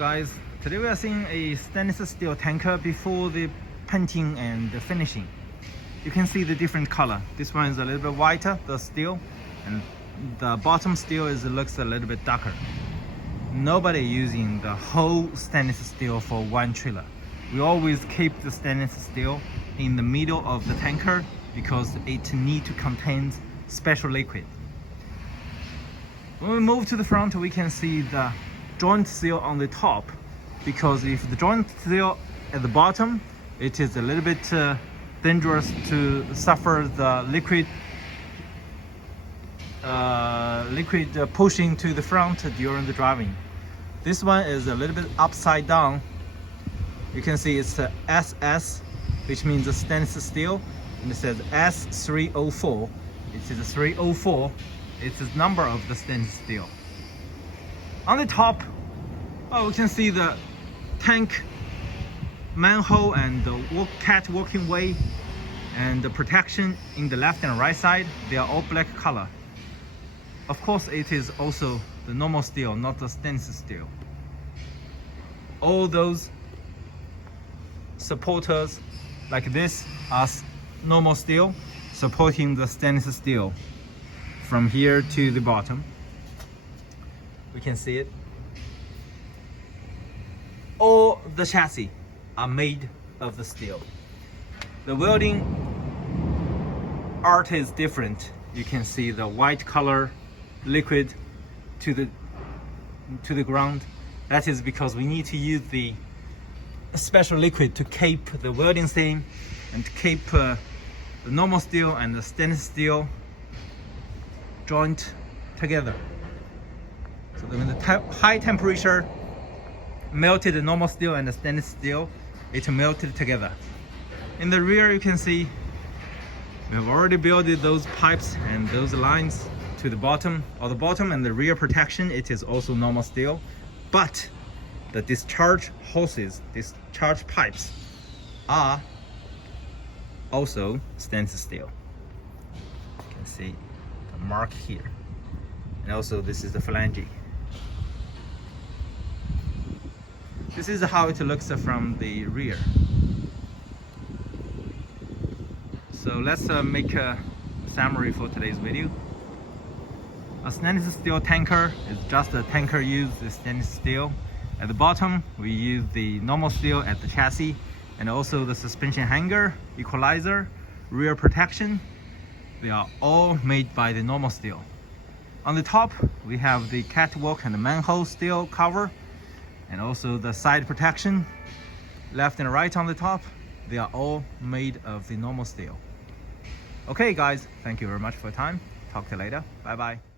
guys, today we are seeing a stainless steel tanker before the painting and the finishing. You can see the different color. This one is a little bit whiter, the steel, and the bottom steel looks a little bit darker. Nobody using the whole stainless steel for one trailer. We always keep the stainless steel in the middle of the tanker because it needs to contain special liquid. When we move to the front, we can see the joint seal on the top, because if the joint seal at the bottom, it is a little bit dangerous to suffer the liquid pushing to the front during the driving. This one is a little bit upside down. You can see it's a SS, which means a stainless steel, and it says S304. It is a 304. It's the number of the stainless steel. On the top, we can see the tank, manhole, and the cat walking way, and the protection in the left and right side. They are all black color. Of course, it is also the normal steel, not the stainless steel. All those supporters like this are normal steel supporting the stainless steel from here to the bottom. We can see it. All the chassis are made of the steel. The welding art is different. You can see the white color liquid to the ground. That is because we need to use the special liquid to keep the welding seam and keep the normal steel and the stainless steel joint together. So when the high temperature melted the normal steel and the stainless steel, it melted together. In the rear, you can see we have already built those pipes and those lines to the bottom. On the bottom and the rear protection, it is also normal steel, but the discharge hoses, discharge pipes, are also stainless steel. You can see the mark here, and also this is the flange. This is how it looks from the rear. So let's make a summary for today's video. A stainless steel tanker is just a tanker use the stainless steel. At the bottom, we use the normal steel at the chassis, and also the suspension hanger, equalizer, rear protection. They are all made by the normal steel. On the top, we have the catwalk and the manhole steel cover, and also the side protection, left and right on the top. They are all made of the normal steel. Okay guys, thank you very much for your time. Talk to you later. Bye bye.